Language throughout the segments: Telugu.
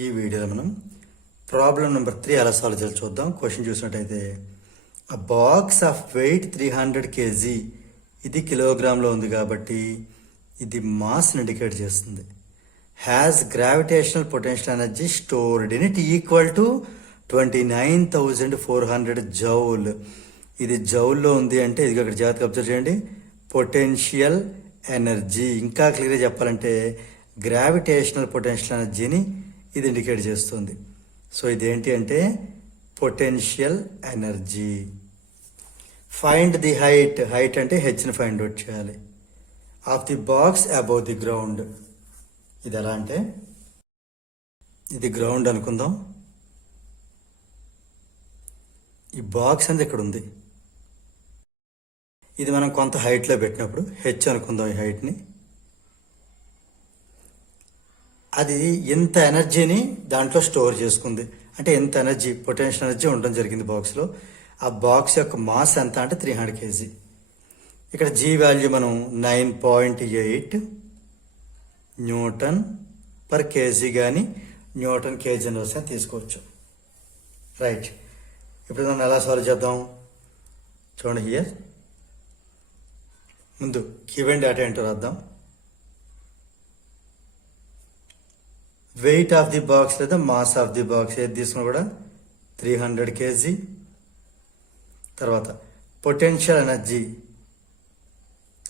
ఈ వీడియోలో మనం ప్రాబ్లం నెంబర్ 3 ఎలా సాల్వ్ చేయాలో చూద్దాం. క్వశ్చన్ చూసినట్టయితే a box of weight 300 kg, ఇది కిలోగ్రామ్లో ఉంది కాబట్టి ఇది మాస్ని ఇండికేట్ చేస్తుంది. Has gravitational potential energy stored in it equal to 29,400 joule. ఇది జౌల్లో ఉంది అంటే ఇది అక్కడ జాగ్రత్తగా అబ్జర్వ్ చేయండి. పొటెన్షియల్ ఎనర్జీ, ఇంకా క్లియర్గా చెప్పాలంటే గ్రావిటేషనల్ పొటెన్షియల్ ఎనర్జీని ఇది ఇండికేట్ చేస్తుంది. సో ఇదేంటి అంటే potential energy. Find the height, height అంటే హెచ్ని ఫైండ్ అవుట్ చేయాలి. Of the box above the ground, ఇది ఎలా అంటే ఇది గ్రౌండ్ అనుకుందాం. ఈ బాక్స్ అనేది ఇక్కడ ఉంది. ఇది మనం కొంత హైట్లో పెట్టినప్పుడు హెచ్ అనుకుందాం. ఈ హైట్ని, అది ఎంత ఎనర్జీని దాంట్లో స్టోర్ చేసుకుంది అంటే ఎంత ఎనర్జీ, పొటెన్షియల్ ఎనర్జీ ఉండడం జరిగింది బాక్స్లో. ఆ బాక్స్ యొక్క మాస్ ఎంత అంటే 300 kg. ఇక్కడ జీ వాల్యూ మనం 9.8 న్యూటన్ పర్ కేజీ కానీ న్యూటన్ కేజీ అని వస్తే తీసుకోవచ్చు. రైట్, ఇప్పుడు మనం ఎలా సాల్వ్ చేద్దాం చూడండి. హియర్ ముందు గివెన్ డేటా ఏంటో రాద్దాం. వెయిట్ ఆఫ్ ది బాక్స్ లేదా మాస్ ఆఫ్ ది బాక్స్ ఏది తీసుకున్నా కూడా 300 kg. తర్వాత పొటెన్షియల్ ఎనర్జీ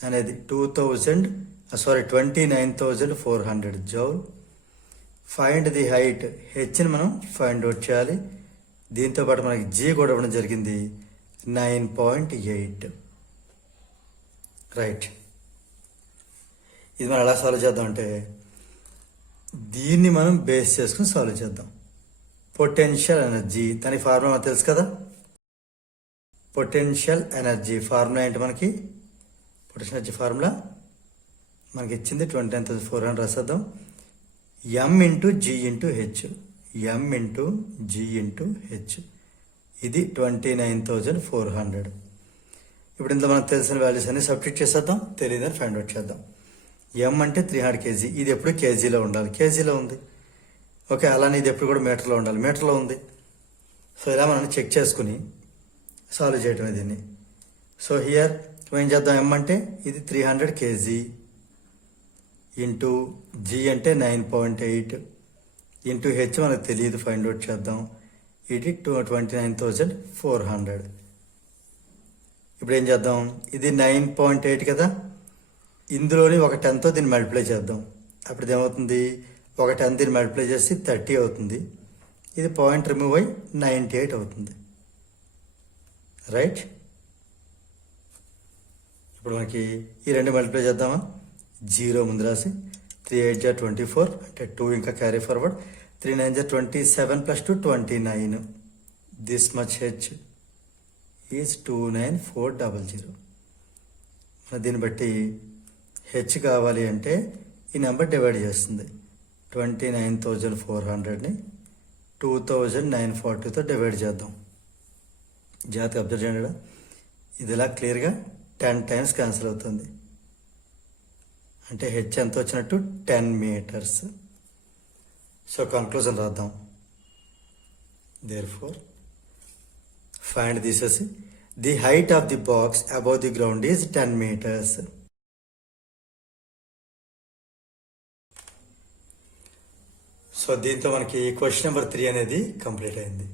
అనేది 29,400 జౌల్. ఫైండ్ ది హైట్, హెచ్ని మనం ఫైండ్ అవుట్ చేయాలి. దీంతోపాటు మనకి జీ కూడా ఇవ్వడం జరిగింది 9.8. రైట్, ఇది మనం ఎలా సాల్వ్ చేద్దాం అంటే దీన్ని మనం బేస్ చేసుకుని సాల్వ్ చేద్దాం. పొటెన్షియల్ ఎనర్జీ, దాని ఫార్ములా తెలుసు కదా. పొటెన్షియల్ ఎనర్జీ ఫార్ములా ఏంటి మనకి? పొటెన్షియల్ ఎనర్జీ ఫార్ములా మనకి ఇచ్చింది 29,400 రాసేద్దాం. ఎం ఇంటూ జీ ఇంటూ హెచ్, ఎం ఇంటూ జీ ఇంటూ హెచ్, ఇది 29,400. ఇప్పుడు ఇందులో మనకు తెలిసిన వాల్యూస్ అన్ని సబ్స్టిట్యూట్ చేసేద్దాం, తెలియదని ఫైండ్ అవుట్ చేద్దాం. ఎం అంటే 300 kg, ఇది ఎప్పుడు కేజీలో ఉండాలి, కేజీలో ఉంది. ఓకే, అలానే ఇది ఎప్పుడు కూడా మీటర్లో ఉండాలి, మీటర్లో ఉంది. సో ఇలా మనం చెక్ చేసుకుని సాల్వ్ చేయటమే దీన్ని. సో హియర్ ఏం చేద్దాం, ఎం అంటే ఇది 300 kg ఇంటూ జీ అంటే 9.8 ఇంటూ హెచ్ మనకు తెలియదు, ఫైండ్ అవుట్ చేద్దాం. ఇది 29,400. ఇప్పుడు ఏం చేద్దాం, ఇది 9.8 కదా, ఇందులోని ఒక 10తో దీన్ని మల్టిప్లై చేద్దాం. అప్పుడు ఏమవుతుంది, ఒక 10 దీన్ని మల్టిప్లై చేసి 30 అవుతుంది. ఇది పాయింట్ రిమూవ్ అయ్యి 98 అవుతుంది. రైట్, ఇప్పుడు మనకి ఈ రెండు మల్టిప్లై చేద్దామా. 0 ముందు రాసి 3 8 జా 24 అంటే 2 ఇంకా క్యారీ ఫార్వర్డ్. 3 9 జా 27 + 2 29. This much H is 29400. దీన్ని బట్టి హెచ్ కావాలి అంటే ఈ నెంబర్ డివైడ్ చేస్తుంది. 29,400ని 2,940తో డివైడ్ చేద్దాం. జాగ్రత్తగా అబ్జర్వ్ చేయండి, ఇది ఇలా క్లియర్గా 10 times క్యాన్సిల్ అవుతుంది. అంటే హెచ్ ఎంత వచ్చినట్టు 10 meters. సో కంక్లూజన్ రాద్దాం. దేర్ఫోర్ ఫైండ్ తీసేసి the height of the box above the ground is 10 meters. So దీంతో మనకి క్వశ్చన్ నెంబర్ 3 అనేది కంప్లీట్ అయింది.